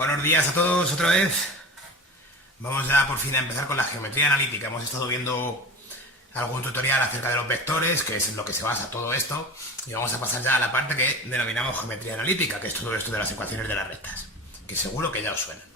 Buenos días a todos otra vez. Vamos ya por fin a empezar con la geometría analítica. Hemos estado viendo algún tutorial acerca de los vectores, que es en lo que se basa todo esto, y vamos a pasar ya a la parte que denominamos geometría analítica, que es todo esto de las ecuaciones de las rectas, que seguro que ya os suenan.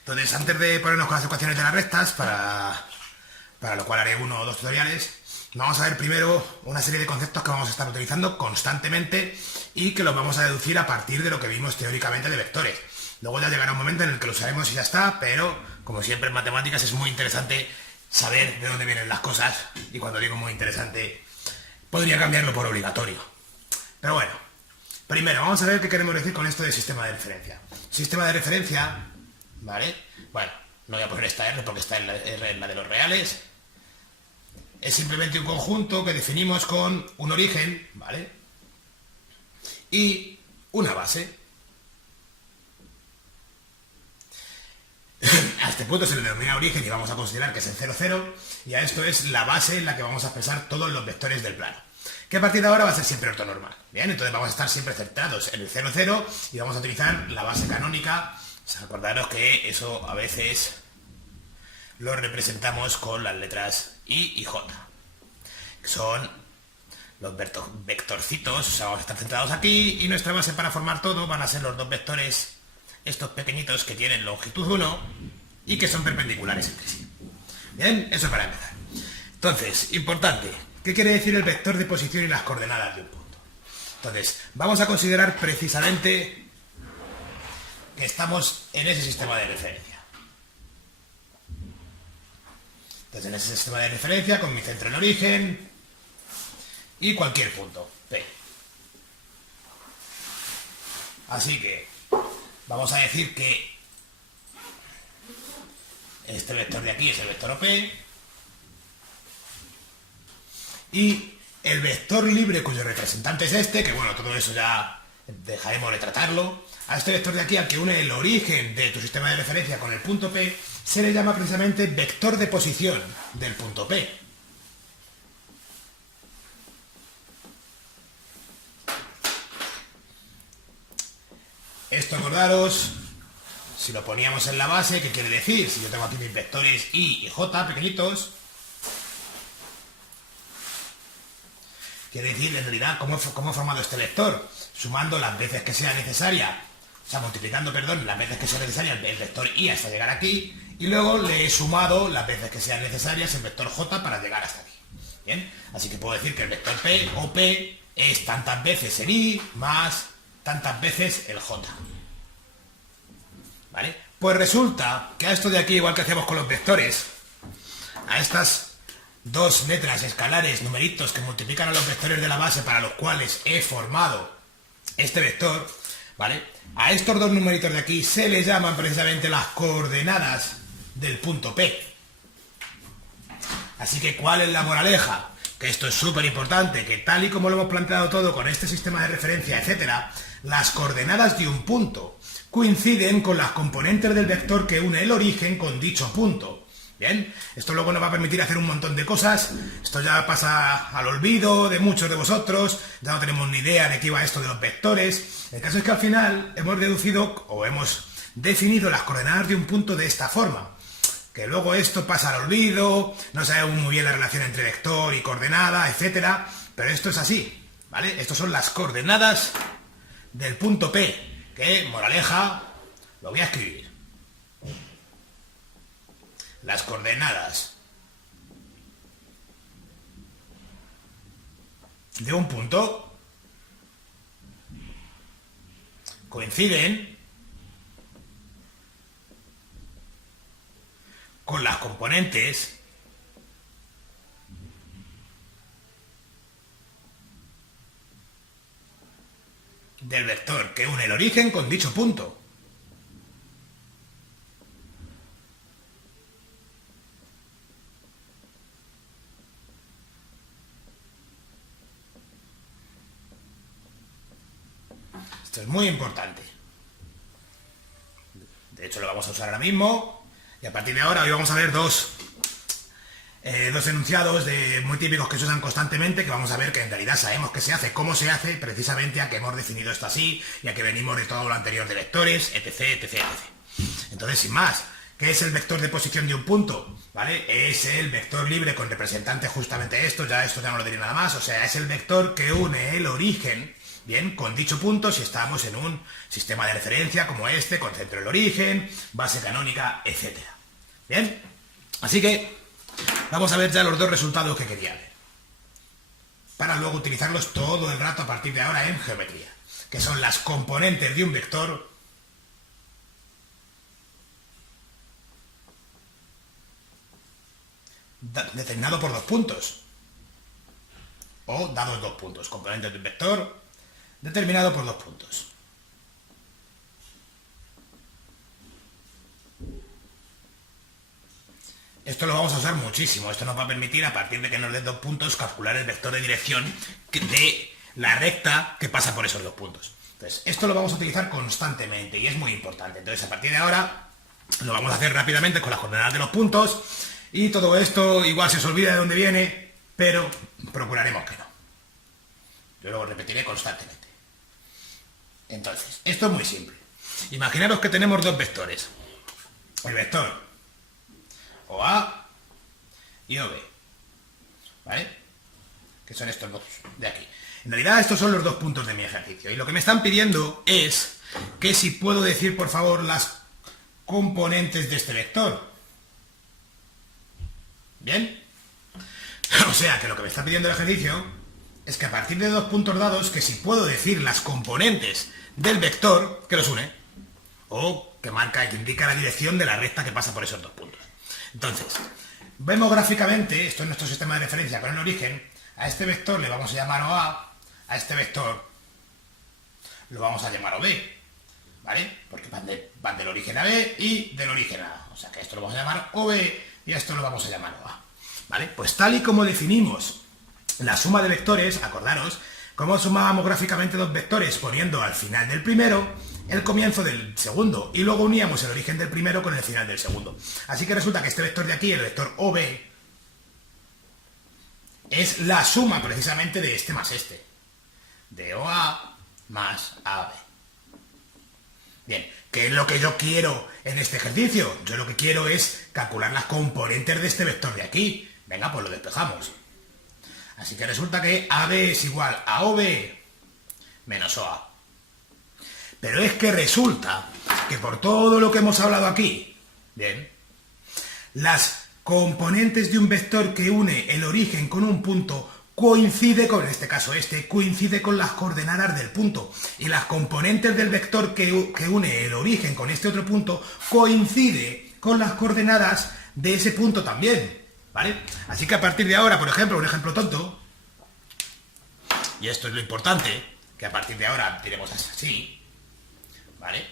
Entonces, antes de ponernos con las ecuaciones de las rectas, para lo cual haré uno o dos tutoriales, vamos a ver primero una serie de conceptos que vamos a estar utilizando constantemente y que los vamos a deducir a partir de lo que vimos teóricamente de vectores. Luego ya llegará un momento en el que lo usaremos y ya está, pero como siempre en matemáticas es muy interesante saber de dónde vienen las cosas, y cuando digo muy interesante podría cambiarlo por obligatorio. Pero bueno, primero vamos a ver qué queremos decir con esto de sistema de referencia. Sistema de referencia, ¿vale? Bueno, no voy a poner esta R porque está en la de los reales. Es simplemente un conjunto que definimos con un origen, ¿vale? Y una base. A este punto se le denomina origen y vamos a considerar que es el 0, 0, y a esto es la base en la que vamos a expresar todos los vectores del plano, que a partir de ahora va a ser siempre ortonormal. Bien, entonces vamos a estar siempre centrados en el 0, 0 y vamos a utilizar la base canónica. O sea, acordaros que eso a veces lo representamos con las letras I y J, que son los vectorcitos. O sea, vamos a estar centrados aquí y nuestra base para formar todo van a ser los dos vectores, estos pequeñitos que tienen longitud 1 y que son perpendiculares entre sí. Bien, eso para empezar. Entonces, importante, ¿qué quiere decir el vector de posición y las coordenadas de un punto? Entonces, vamos a considerar precisamente que estamos en ese sistema de referencia. Entonces, en ese sistema de referencia, con mi centro en origen y cualquier punto, P. Así que vamos a decir que este vector de aquí es el vector OP, y el vector libre cuyo representante es este, que bueno, todo eso ya dejaremos de tratarlo. A este vector de aquí, al que une el origen de tu sistema de referencia con el punto P, se le llama precisamente vector de posición del punto P. Esto, acordaros, si lo poníamos en la base, ¿qué quiere decir? Si yo tengo aquí mis vectores I y J pequeñitos, quiere decir, en realidad, ¿cómo he formado este vector? Sumando las veces que sea necesaria, o sea, multiplicando, perdón, las veces que sea necesaria el vector I hasta llegar aquí, y luego le he sumado las veces que sean necesarias el vector J para llegar hasta aquí. Bien, así que puedo decir que el vector P o P es tantas veces el I más tantas veces el J. ¿Vale? Pues resulta que a esto de aquí, igual que hacíamos con los vectores, a estas dos letras escalares, numeritos que multiplican a los vectores de la base para los cuales he formado este vector, ¿vale? A estos dos numeritos de aquí se les llaman precisamente las coordenadas del punto P. Así que, ¿cuál es la moraleja? Que esto es súper importante, que tal y como lo hemos planteado todo con este sistema de referencia, etcétera, las coordenadas de un punto coinciden con las componentes del vector que une el origen con dicho punto. Bien, esto luego nos va a permitir hacer un montón de cosas. Esto ya pasa al olvido de muchos de vosotros, ya no tenemos ni idea de qué iba esto de los vectores. El caso es que al final hemos deducido o hemos definido las coordenadas de un punto de esta forma. Que luego esto pasa al olvido, no sabemos muy bien la relación entre vector y coordenada, etcétera, pero esto es así, ¿vale? Estos son las coordenadas del punto P, que, moraleja, lo voy a escribir. Las coordenadas de un punto coinciden con las componentes del vector que une el origen con dicho punto. Esto es muy importante. De hecho, lo vamos a usar ahora mismo. Y a partir de ahora, hoy vamos a ver dos enunciados muy típicos que se usan constantemente, que vamos a ver que en realidad sabemos que se hace, cómo se hace, precisamente a que hemos definido esto así y a que venimos de todo lo anterior de vectores, etc, etc, etc. Entonces, sin más, ¿qué es el vector de posición de un punto? ¿Vale? Es el vector libre con representante justamente esto ya no lo diré nada más, o sea, es el vector que une el origen, bien, con dicho punto si estamos en un sistema de referencia como este, con centro del origen, base canónica, etc. Bien, así que vamos a ver ya los dos resultados que quería ver, para luego utilizarlos todo el rato a partir de ahora en geometría, que son las componentes de un vector determinado por dos puntos, o dados dos puntos, componentes de un vector determinado por dos puntos. Esto lo vamos a usar muchísimo, esto nos va a permitir, a partir de que nos den dos puntos, calcular el vector de dirección de la recta que pasa por esos dos puntos. Entonces, esto lo vamos a utilizar constantemente y es muy importante. Entonces, a partir de ahora, lo vamos a hacer rápidamente con las coordenadas de los puntos, y todo esto igual se os olvida de dónde viene, pero procuraremos que no. Yo lo repetiré constantemente. Entonces, esto es muy simple. Imaginaros que tenemos dos vectores. El vector OA y OB. ¿Vale? Que son estos dos de aquí. En realidad estos son los dos puntos de mi ejercicio. Y lo que me están pidiendo es que si puedo decir, por favor, las componentes de este vector. ¿Bien? O sea, que lo que me está pidiendo el ejercicio es que a partir de dos puntos dados, que si puedo decir las componentes del vector que los une, o que marca y que indica la dirección de la recta que pasa por esos dos puntos. Entonces, vemos gráficamente, esto es nuestro sistema de referencia con el origen, a este vector le vamos a llamar OA, a este vector lo vamos a llamar OB, ¿vale? Porque van del origen a B y del origen a A. O sea que esto lo vamos a llamar OB y a esto lo vamos a llamar OA, ¿vale? Pues tal y como definimos la suma de vectores, acordaros, cómo sumábamos gráficamente dos vectores poniendo al final del primero el comienzo del segundo y luego uníamos el origen del primero con el final del segundo. Así que resulta que este vector de aquí, el vector OB, es la suma precisamente de este más este, de OA más AB. Bien, ¿qué es lo que yo quiero en este ejercicio? Yo lo que quiero es calcular las componentes de este vector de aquí. Venga, pues lo despejamos. Así que resulta que AB es igual a OB menos OA. Pero es que resulta que por todo lo que hemos hablado aquí, bien, las componentes de un vector que une el origen con un punto coincide con, en este caso coincide con las coordenadas del punto. Y las componentes del vector que une el origen con este otro punto coincide con las coordenadas de ese punto también, ¿vale? Así que a partir de ahora, por ejemplo, un ejemplo tonto, y esto es lo importante, que a partir de ahora diremos así, ¿vale?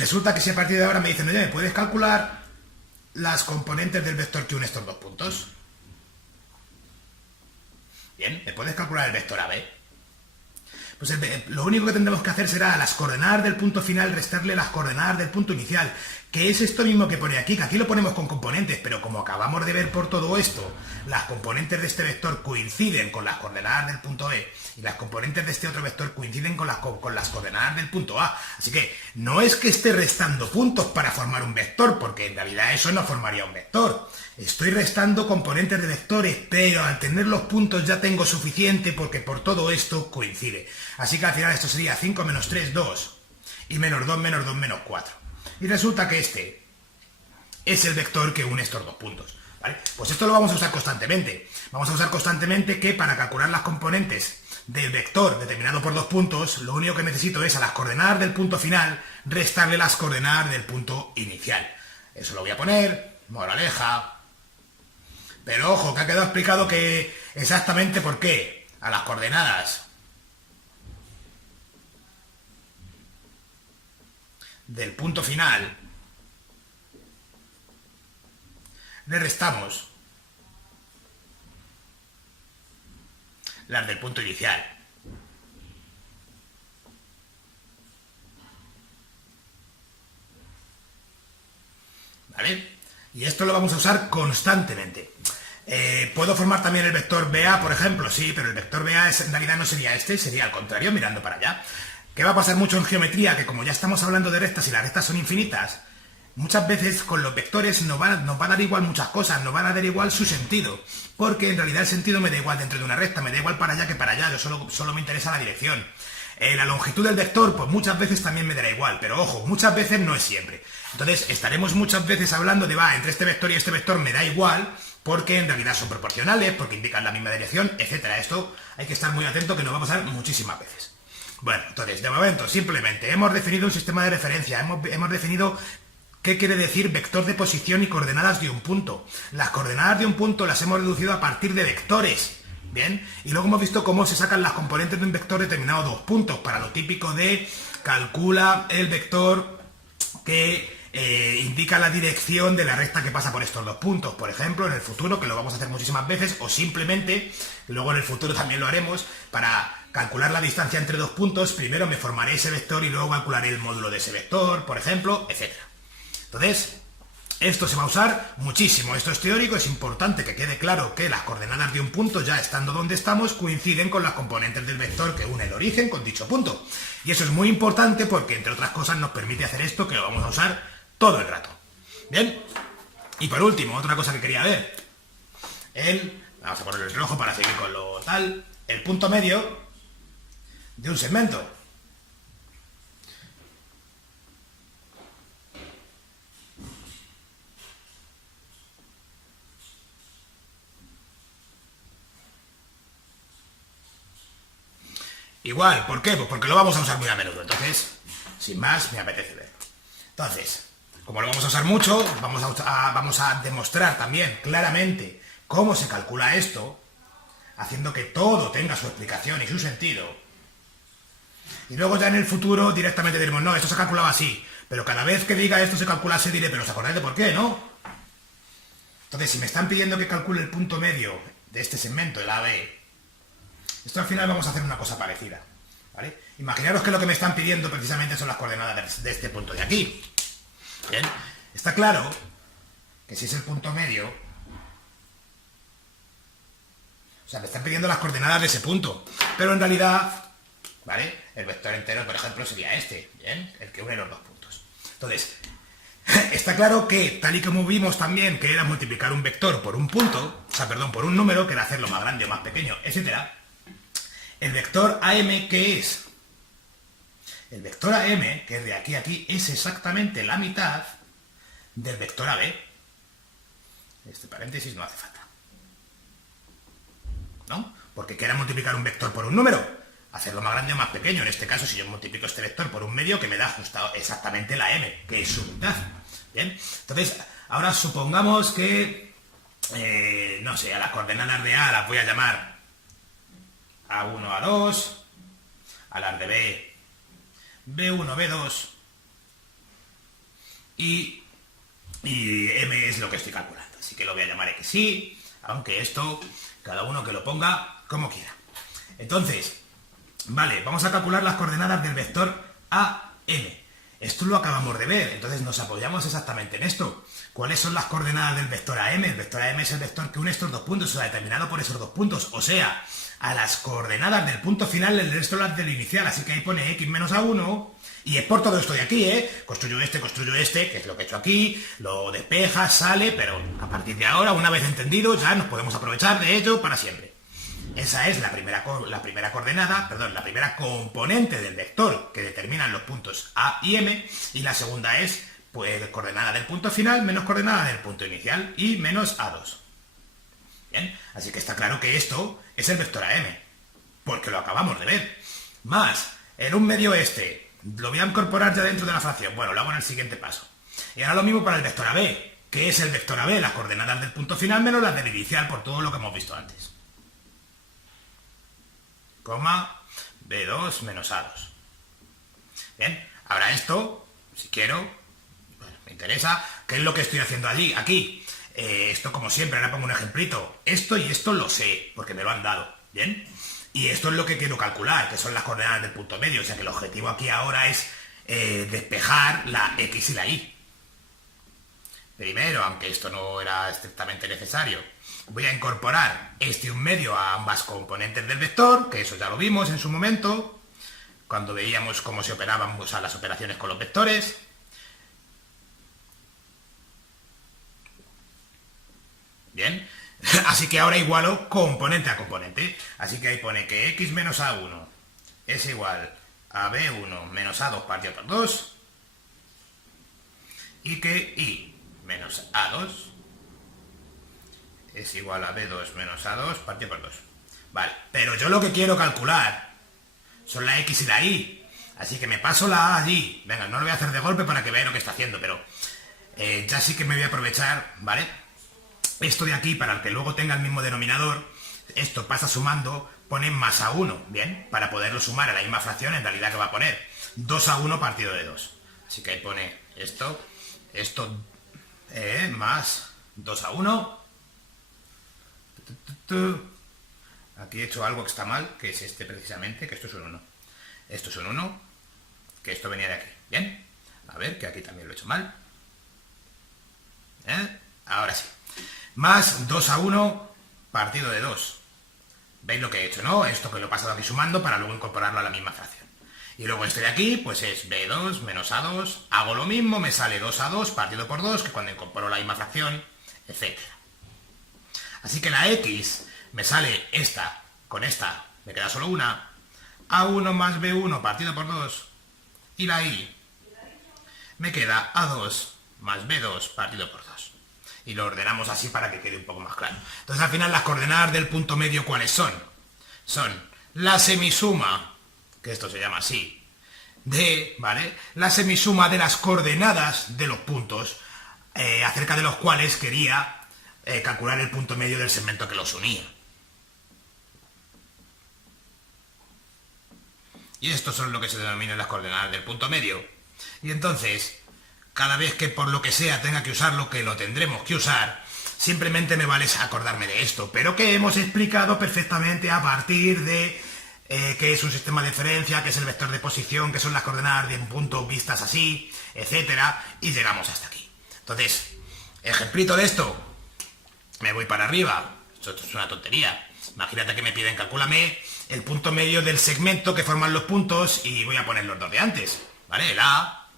Resulta que si a partir de ahora me dicen, oye, ¿me puedes calcular las componentes del vector que une estos dos puntos? Bien, ¿me puedes calcular el vector AB? Pues lo único que tendremos que hacer será a las coordenadas del punto final restarle las coordenadas del punto inicial, que es esto mismo que pone aquí, que aquí lo ponemos con componentes, pero como acabamos de ver por todo esto, las componentes de este vector coinciden con las coordenadas del punto B y las componentes de este otro vector coinciden con las coordenadas del punto A. Así que no es que esté restando puntos para formar un vector, porque en realidad eso no formaría un vector. Estoy restando componentes de vectores, pero al tener los puntos ya tengo suficiente porque por todo esto coincide. Así que al final esto sería 5 menos 3, 2, y menos 2, menos 2, menos 4. Y resulta que este es el vector que une estos dos puntos, ¿vale? Pues esto lo vamos a usar constantemente. Vamos a usar constantemente que para calcular las componentes del vector determinado por dos puntos, lo único que necesito es a las coordenadas del punto final restarle las coordenadas del punto inicial. Eso lo voy a poner, moraleja. Pero ojo, que ha quedado explicado que exactamente por qué a las coordenadas del punto final le restamos las del punto inicial. ¿Vale? Y esto lo vamos a usar constantemente. ¿Puedo formar también el vector BA, por ejemplo? Sí, pero el vector BA en realidad no sería este, sería al contrario, mirando para allá. ¿Qué va a pasar mucho en geometría? Que como ya estamos hablando de rectas y las rectas son infinitas, muchas veces con los vectores nos va a dar igual muchas cosas, nos van a dar igual su sentido, porque en realidad el sentido me da igual dentro de una recta, me da igual para allá que para allá, yo solo me interesa la dirección. La longitud del vector, pues muchas veces también me dará igual, pero ojo, muchas veces no es siempre. Entonces estaremos muchas veces hablando de, entre este vector y este vector me da igual, porque en realidad son proporcionales, porque indican la misma dirección, etcétera. Esto hay que estar muy atento, que nos va a pasar muchísimas veces. Bueno, entonces, de momento, simplemente hemos definido un sistema de referencia, hemos definido qué quiere decir vector de posición y coordenadas de un punto. Las coordenadas de un punto las hemos reducido a partir de vectores. Bien, y luego hemos visto cómo se sacan las componentes de un vector determinado dos puntos, para lo típico de calcula el vector que indica la dirección de la recta que pasa por estos dos puntos, por ejemplo, en el futuro, que lo vamos a hacer muchísimas veces, o simplemente, luego en el futuro también lo haremos, para calcular la distancia entre dos puntos, primero me formaré ese vector y luego calcularé el módulo de ese vector, por ejemplo, etc. Entonces, esto se va a usar muchísimo, esto es teórico, es importante que quede claro que las coordenadas de un punto, ya estando donde estamos, coinciden con las componentes del vector que une el origen con dicho punto. Y eso es muy importante porque, entre otras cosas, nos permite hacer esto, que lo vamos a usar todo el rato. Bien, y por último, otra cosa que quería ver, vamos a poner el rojo para seguir con lo tal, el punto medio de un segmento. Igual, ¿por qué? Pues porque lo vamos a usar muy a menudo, entonces, sin más, me apetece ver. Entonces, como lo vamos a usar mucho, vamos a demostrar también claramente cómo se calcula esto, haciendo que todo tenga su explicación y su sentido. Y luego ya en el futuro directamente diremos, no, esto se calculaba así, pero cada vez que diga esto se calcula así, diré, pero ¿os acordáis de por qué, no? Entonces, si me están pidiendo que calcule el punto medio de este segmento, el AB, esto al final vamos a hacer una cosa parecida, ¿vale? Imaginaros que lo que me están pidiendo precisamente son las coordenadas de este punto de aquí. Bien, está claro que si es el punto medio, o sea, me están pidiendo las coordenadas de ese punto, pero en realidad, ¿vale? El vector entero, por ejemplo, sería este, ¿bien? El que une los dos puntos. Entonces, está claro que, tal y como vimos también, que era multiplicar un vector por un punto, o sea, perdón, por un número, que era hacerlo más grande o más pequeño, etcétera. El vector AM, ¿qué es? El vector AM, que es de aquí a aquí, es exactamente la mitad del vector AB. Este paréntesis no hace falta, ¿no? Porque ¿qué era multiplicar un vector por un número? Hacerlo más grande o más pequeño. En este caso, si yo multiplico este vector por un medio, que me da ajustado exactamente la M, que es su mitad. Bien, entonces, ahora supongamos que, no sé, a las coordenadas de A las voy a llamar A1, A2, a las de B, B1, B2, y M es lo que estoy calculando. Así que lo voy a llamar XY, aunque esto, cada uno que lo ponga como quiera. Entonces, vale, vamos a calcular las coordenadas del vector AM. Esto lo acabamos de ver, entonces nos apoyamos exactamente en esto. ¿Cuáles son las coordenadas del vector AM? El vector AM es el vector que une estos dos puntos, o sea, determinado por esos dos puntos, o sea, a las coordenadas del punto final, el resto las del inicial, así que ahí pone x menos a1, y es por todo esto de aquí, construyo este, que es lo que he hecho aquí, lo despeja, sale, pero a partir de ahora, una vez entendido, ya nos podemos aprovechar de ello para siempre. Esa es la primera coordenada, perdón, la primera componente del vector que determinan los puntos A y M, y la segunda es, pues, coordenada del punto final menos coordenada del punto inicial y menos A2. Bien, así que está claro que esto es el vector AM, porque lo acabamos de ver. Más, en un medio este, lo voy a incorporar ya dentro de la fracción. Bueno, lo hago en el siguiente paso. Y ahora lo mismo para el vector AB, que es el vector AB, las coordenadas del punto final menos las del inicial, por todo lo que hemos visto antes. Coma, B2 menos A2. Bien, ahora esto, si quiero, bueno, me interesa, ¿qué es lo que estoy haciendo allí? Aquí. Esto, como siempre, ahora pongo un ejemplito. Esto y esto lo sé, porque me lo han dado, ¿bien? Y esto es lo que quiero calcular, que son las coordenadas del punto medio. O sea que el objetivo aquí ahora es despejar la X y la Y. Primero, aunque esto no era estrictamente necesario, voy a incorporar este y un medio a ambas componentes del vector, que eso ya lo vimos en su momento. cuando veíamos cómo se operaban, o sea, las operaciones con los vectores. Bien, así que ahora igualo componente a componente. Así que ahí pone que x menos a1 es igual a b1 menos a2 partido por 2 y que y menos a2 es igual a b2 menos a2 partido por 2. Vale, pero yo lo que quiero calcular son la x y la y. Así que me paso la a allí. Venga, no lo voy a hacer de golpe para que veáis lo que está haciendo, pero ya sí que me voy a aprovechar, ¿vale? Esto de aquí, para el que luego tenga el mismo denominador, esto pasa sumando, pone más a 1, ¿bien? Para poderlo sumar a la misma fracción, en realidad que va a poner 2 a 1 partido de 2. Así que ahí pone esto más 2 a 1. Aquí he hecho algo que está mal, que es este precisamente, que esto es un 1. Esto es un 1, que esto venía de aquí, ¿bien? A ver, que aquí también lo he hecho mal. Ahora sí. Más 2 a 1 partido de 2. ¿Veis lo que he hecho, no? Esto que lo he pasado aquí sumando para luego incorporarlo a la misma fracción. Y luego este de aquí, pues es b2 menos a2. Hago lo mismo, me sale 2 a 2 partido por 2, que cuando incorporo la misma fracción, etc. Así que la x me sale esta con esta, me queda solo una. A1 más b1 partido por 2. Y la y me queda a2 más b2 partido por 2. Y lo ordenamos así para que quede un poco más claro. Entonces al final las coordenadas del punto medio, ¿cuáles son? Son la semisuma, que esto se llama así, ¿vale? La semisuma de las coordenadas de los puntos acerca de los cuales quería calcular el punto medio del segmento que los unía. Y estos son lo que se denominan las coordenadas del punto medio. Y entonces, cada vez que por lo que sea tenga que usar lo que lo tendremos que usar, simplemente me vale acordarme de esto, pero que hemos explicado perfectamente a partir de qué es un sistema de diferencia, qué es el vector de posición, qué son las coordenadas de un punto vistas así, etcétera, y llegamos hasta aquí. Entonces, ejemplito de esto, me voy para arriba, esto es una tontería. Imagínate que me piden, calcúlame el punto medio del segmento que forman los puntos y voy a poner los dos de antes, ¿vale? El A,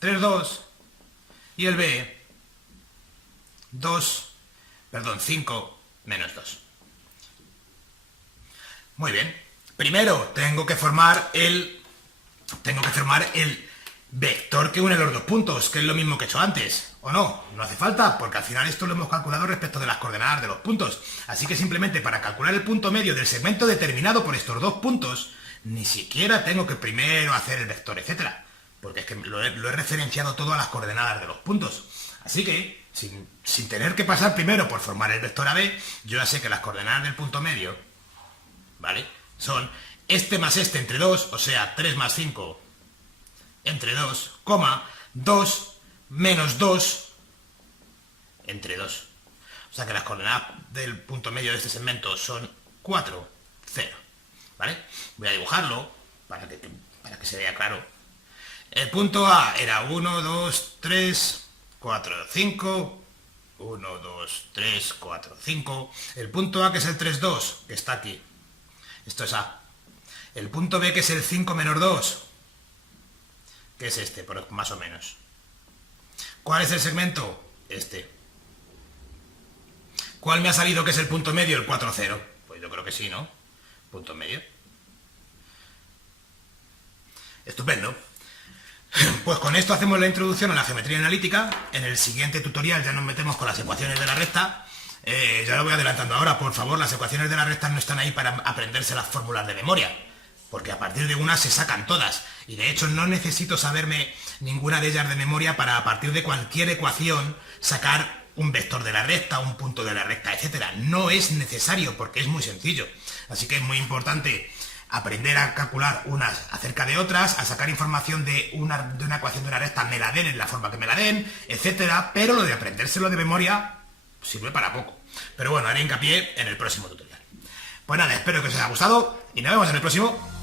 3, 2, y el B, 5, menos 2. Muy bien. Primero tengo que formar el vector que une los dos puntos, que es lo mismo que he hecho antes. ¿O no? No hace falta, porque al final esto lo hemos calculado respecto de las coordenadas de los puntos. Así que simplemente para calcular el punto medio del segmento determinado por estos dos puntos, ni siquiera tengo que primero hacer el vector, etcétera. Porque es que lo he referenciado todo a las coordenadas de los puntos. Así que, sin tener que pasar primero por formar el vector AB, yo ya sé que las coordenadas del punto medio, ¿vale?, son este más este entre 2, o sea, 3 más 5 entre 2, 2 menos 2 entre 2. O sea que las coordenadas del punto medio de este segmento son 4, 0. ¿Vale? Voy a dibujarlo para que se vea claro. El punto A era 1, 2, 3, 4, 5. 1, 2, 3, 4, 5. El punto A, que es el 3, 2, que está aquí. Esto es A. El punto B, que es el 5 menos 2, que es este, más o menos. ¿Cuál es el segmento? Este. ¿Cuál me ha salido que es el punto medio? El 4, 0. Pues yo creo que sí, ¿no? Punto medio. Estupendo. Pues con esto hacemos la introducción a la geometría analítica. En el siguiente tutorial ya nos metemos con las ecuaciones de la recta. Ya lo voy adelantando ahora. Por favor, las ecuaciones de la recta no están ahí para aprenderse las fórmulas de memoria, porque a partir de una se sacan todas. Y de hecho no necesito saberme ninguna de ellas de memoria para a partir de cualquier ecuación sacar un vector de la recta, un punto de la recta, etcétera. No es necesario porque es muy sencillo. Así que es muy importante aprender a calcular unas acerca de otras, a sacar información de una ecuación de una recta, me la den en la forma que me la den, etcétera. Pero lo de aprendérselo de memoria sirve para poco. Pero bueno, haré hincapié en el próximo tutorial. Pues nada, espero que os haya gustado y nos vemos en el próximo.